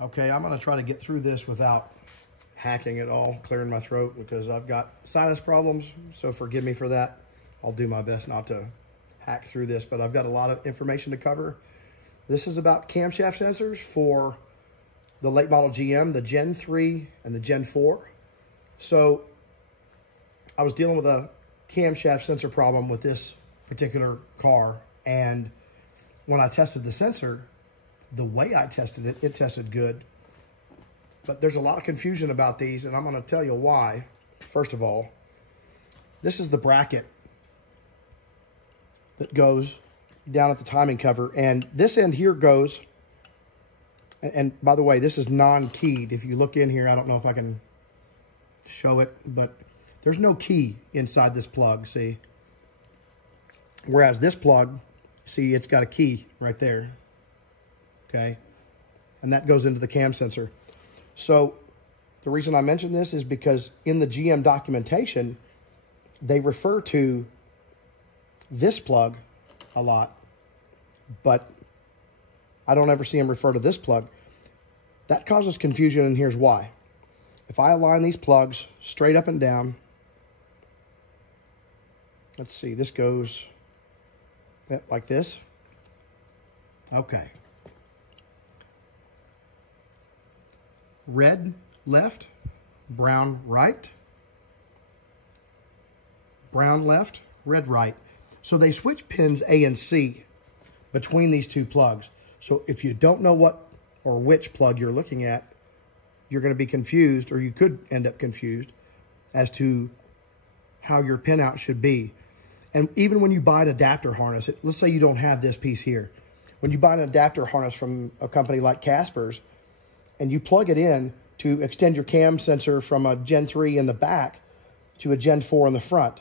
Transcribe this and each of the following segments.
Okay, I'm gonna try to get through this without hacking at all, clearing my throat, because I've got sinus problems, so forgive me for that. I'll do my best not to hack through this, but I've got a lot of information to cover. This is about camshaft sensors for the late model GM, the Gen 3 and the Gen 4. So I was dealing with a camshaft sensor problem with this particular car, and when I tested the sensor, the way I tested it, it tested good. But there's a lot of confusion about these, and I'm going to tell you why. First of all, this is the bracket that goes down at the timing cover, and this end here goes, and by the way, this is non-keyed. If you look in here, I don't know if I can show it, but there's no key inside this plug, see? Whereas this plug, see, it's got a key right there, okay? And that goes into the cam sensor. So the reason I mention this is because in the GM documentation, they refer to this plug a lot, but I don't ever see them refer to this plug. That causes confusion, and here's why. If I align these plugs straight up and down, let's see, this goes like this. Okay. Red left, brown right, brown left, red right. So they switch pins A and C between these two plugs. So if you don't know what or which plug you're looking at, you're going to be confused, or you could end up confused as to how your pinout should be. And even when you buy an adapter harness, let's say you don't have this piece here. When you buy an adapter harness from a company like Casper's, and you plug it in to extend your cam sensor from a Gen 3 in the back to a Gen 4 in the front,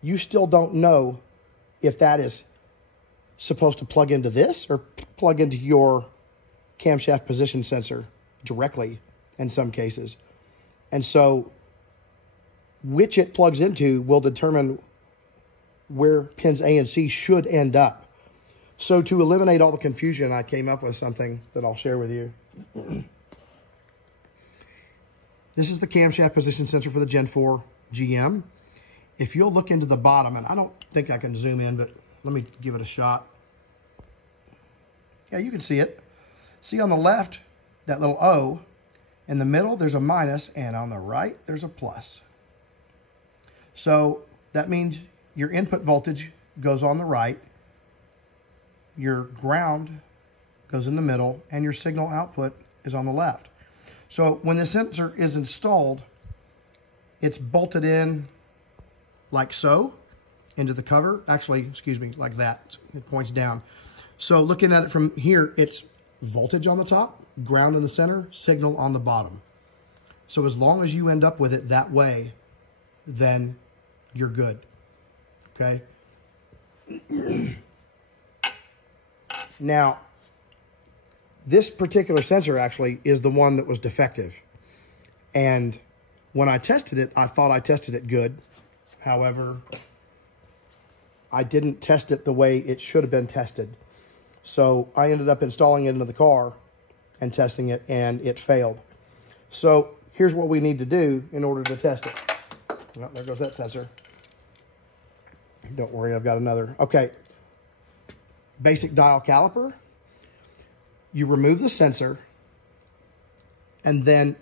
you still don't know if that is supposed to plug into this or plug into your camshaft position sensor directly in some cases. And so which it plugs into will determine where pins A and C should end up. So to eliminate all the confusion, I came up with something that I'll share with you. This is the camshaft position sensor for the Gen 4 GM. If you'll look into the bottom, and I don't think I can zoom in, but let me give it a shot. Yeah, you can see it. See on the left, that little O. In the middle, there's a minus, and on the right, there's a plus. So that means your input voltage goes on the right, your ground goes in the middle, and your signal output is on the left. So when the sensor is installed, it's bolted in like so into the cover. Actually, excuse me, like that. It points down. So looking at it from here, it's voltage on the top, ground in the center, signal on the bottom. So as long as you end up with it that way, then you're good, okay? Now, this particular sensor actually is the one that was defective. And when I tested it, I thought I tested it good. However, I didn't test it the way it should have been tested. So I ended up installing it into the car and testing it, and it failed. So here's what we need to do in order to test it. Oh, there goes that sensor. Don't worry, I've got another. Okay, basic dial caliper. You remove the sensor, and then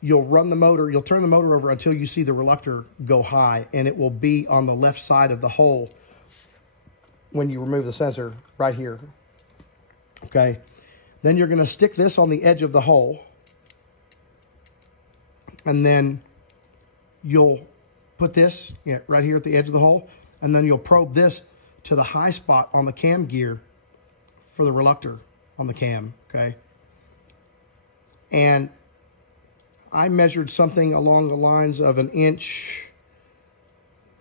you'll run the motor, you'll turn the motor over until you see the reluctor go high, and it will be on the left side of the hole when you remove the sensor right here, okay? Then you're gonna stick this on the edge of the hole, and then you'll put this right here at the edge of the hole, and then you'll probe this to the high spot on the cam gear for the reluctor on the cam, okay? And I measured something along the lines of an inch,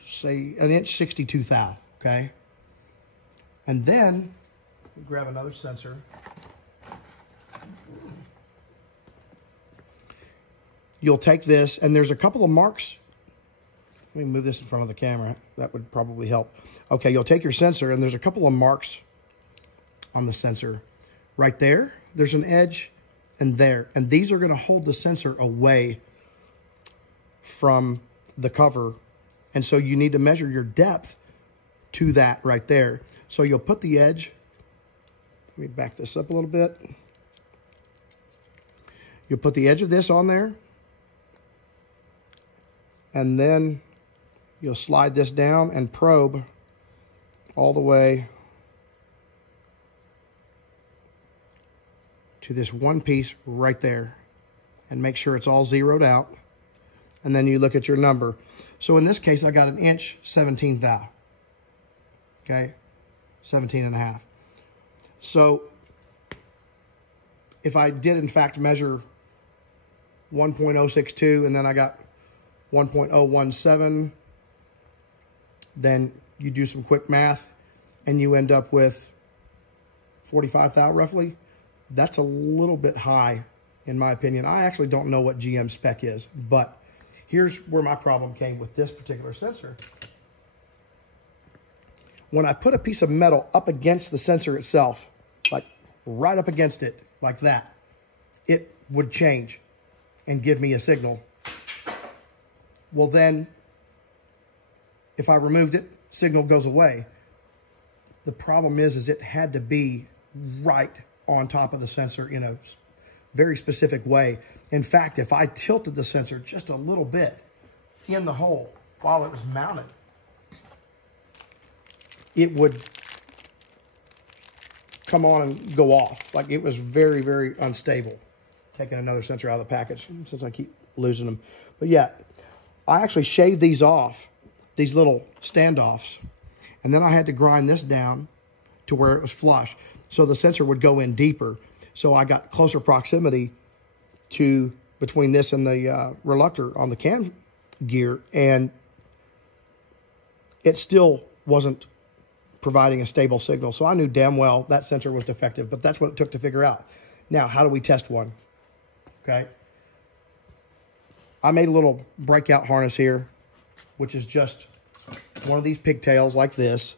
say an inch 62 thou, okay? And then, grab another sensor. You'll take this, and there's a couple of marks. Let me move this in front of the camera. That would probably help. Okay, you'll take your sensor, and there's a couple of marks on the sensor. Right there, there's an edge, and there. And these are going to hold the sensor away from the cover. And so you need to measure your depth to that right there. So you'll put the edge, let me back this up a little bit. You'll put the edge of this on there, and then you'll slide this down and probe all the way to this one piece right there, and make sure it's all zeroed out. And then you look at your number. So in this case, I got an inch 17 thou. Okay, 17.5. So if I did in fact measure 1.062 and then I got 1.017, then you do some quick math and you end up with 45 thou roughly. That's a little bit high in my opinion. I actually don't know what GM spec is, but here's where my problem came with this particular sensor. When I put a piece of metal up against the sensor itself, like right up against it, like that, it would change and give me a signal. Well then, if I removed it, signal goes away. The problem is it had to be right on top of the sensor in a very specific way. In fact, if I tilted the sensor just a little bit in the hole while it was mounted, it would come on and go off. Like it was very, very unstable. Taking another sensor out of the package since I keep losing them. But yeah, I actually shaved these off, these little standoffs, and then I had to grind this down to where it was flush. So the sensor would go in deeper. So I got closer proximity to between this and the reluctor on the cam gear, and it still wasn't providing a stable signal. So I knew damn well that sensor was defective, but that's what it took to figure out. Now, how do we test one? Okay. I made a little breakout harness here, which is just one of these pigtails like this.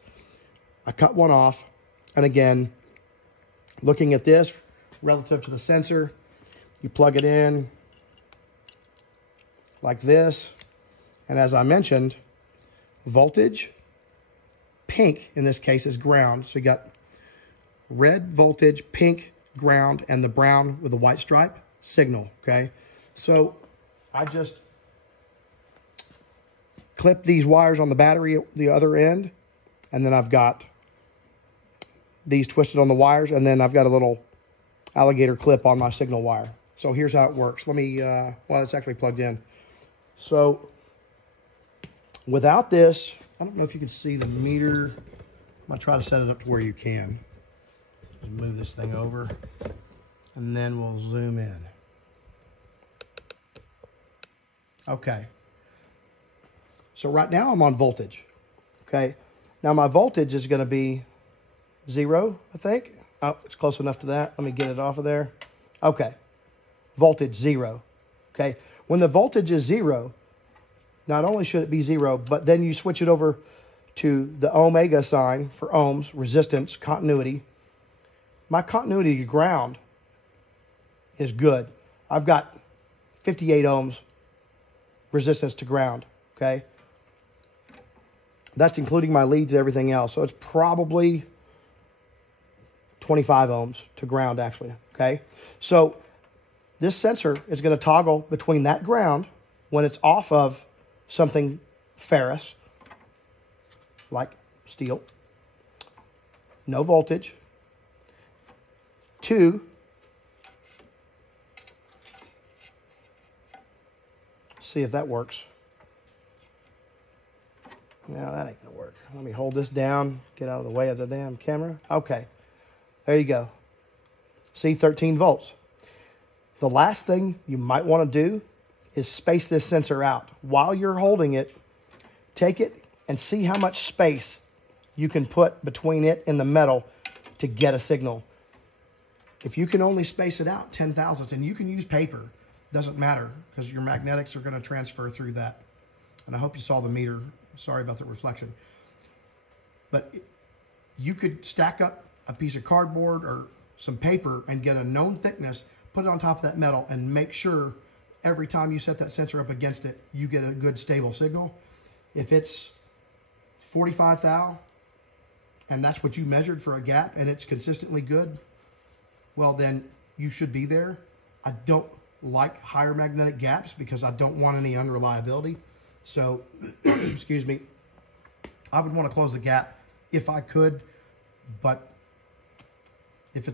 I cut one off, and again, looking at this relative to the sensor, you plug it in like this, and as I mentioned, voltage, pink in this case is ground. So you got red voltage, pink ground, and the brown with the white stripe signal, okay? So I just clip these wires on the battery at the other end, and then I've got these twisted on the wires, and then I've got a little alligator clip on my signal wire. So here's how it works. Let me, well, it's actually plugged in. So without this, I don't know if you can see the meter. I'm gonna try to set it up to where you can. Just move this thing over, and then we'll zoom in. Okay. So right now I'm on voltage, okay? Now my voltage is gonna be 0, I think. Oh, it's close enough to that. Let me get it off of there. Okay, voltage 0, okay? When the voltage is 0, not only should it be 0, but then you switch it over to the omega sign for ohms, resistance, continuity. My continuity to ground is good. I've got 58 ohms resistance to ground, okay? That's including my leads and everything else. So it's probably 25 ohms to ground actually, okay? So this sensor is gonna toggle between that ground when it's off of something ferrous, like steel, no voltage, to see if that works. No, that ain't gonna work. Let me hold this down, get out of the way of the damn camera. Okay, there you go. See, 13 volts. The last thing you might want to do is space this sensor out. While you're holding it, take it and see how much space you can put between it and the metal to get a signal. If you can only space it out 10 thousandths, and you can use paper, doesn't matter, because your magnetics are going to transfer through that. And I hope you saw the meter. Sorry about the reflection. But you could stack up a piece of cardboard or some paper and get a known thickness, put it on top of that metal and make sure every time you set that sensor up against it, you get a good stable signal. If it's 45 thou, and that's what you measured for a gap, and it's consistently good, well, then you should be there. I don't like higher magnetic gaps because I don't want any unreliability. So, excuse me, I would want to close the gap if I could, but if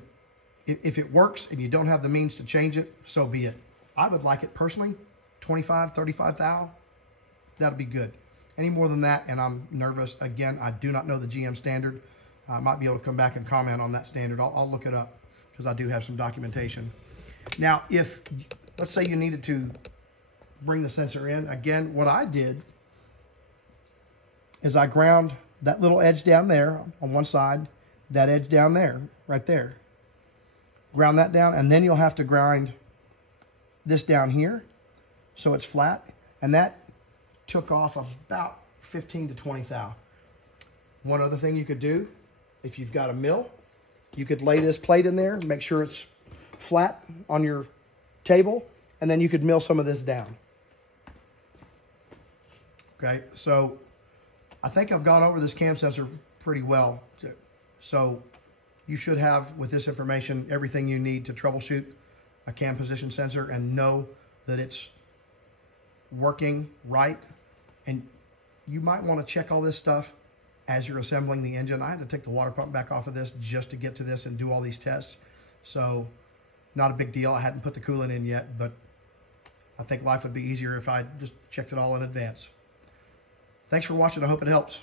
it works and you don't have the means to change it, so be it. I would like it personally, 25, 35 thou, that'd be good. Any more than that, and I'm nervous. Again, I do not know the GM standard. I might be able to come back and comment on that standard. I'll look it up because I do have some documentation. Now, if, let's say you needed to bring the sensor in, again, what I did is I ground that little edge down there on one side, that edge down there, right there. Ground that down, and then you'll have to grind this down here so it's flat, and that took off about 15 to 20 thou. One other thing you could do, if you've got a mill, you could lay this plate in there, make sure it's flat on your table, and then you could mill some of this down. Okay, so I think I've gone over this cam sensor pretty well. So you should have, with this information, everything you need to troubleshoot a cam position sensor and know that it's working right. And you might want to check all this stuff as you're assembling the engine. I had to take the water pump back off of this just to get to this and do all these tests. So not a big deal. I hadn't put the coolant in yet, but I think life would be easier if I just checked it all in advance. Thanks for watching. I hope it helps.